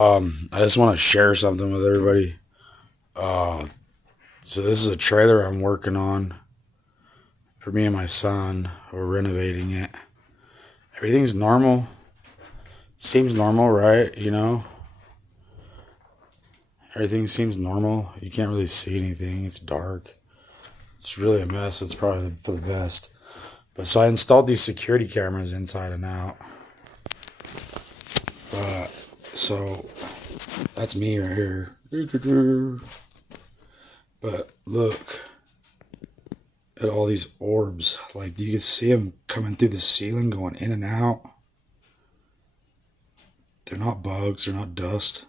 I just want to share something with everybody. Uh, so this is a trailer I'm working on for me and my son. We're renovating it. Everything's normal. Seems normal, right? Everything seems normal. You can't really see anything. It's dark. It's really a mess. It's probably for the best. But so I installed these security cameras inside and out. So that's me right here. But look at all these orbs. Like, you can see them coming through the ceiling, going in and out. They're not bugs, they're not dust.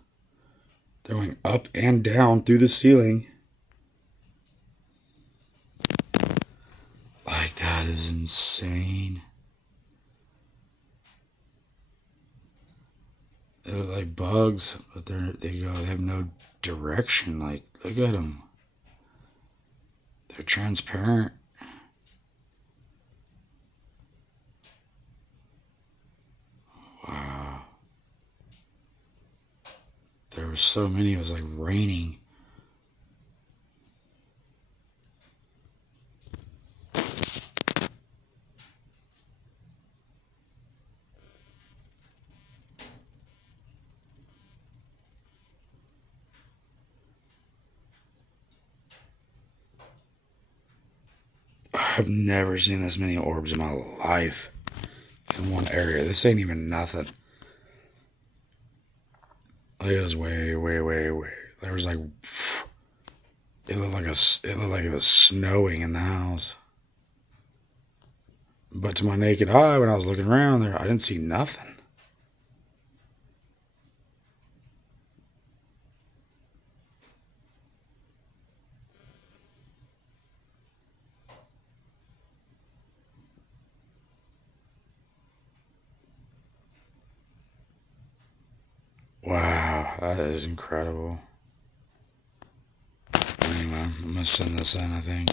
They're going up and down through the ceiling. Like, that is insane. They look like bugs, but they have no direction. Like, look at them. They're transparent. Wow. There were so many, it was like raining. I've never seen this many orbs in my life in one area. This ain't even nothing. It was way. There was like, it looked like it was snowing in the house. But to my naked eye, when I was looking around there, I didn't see nothing. Wow, that is incredible. Anyway, I'm gonna send this in, I think.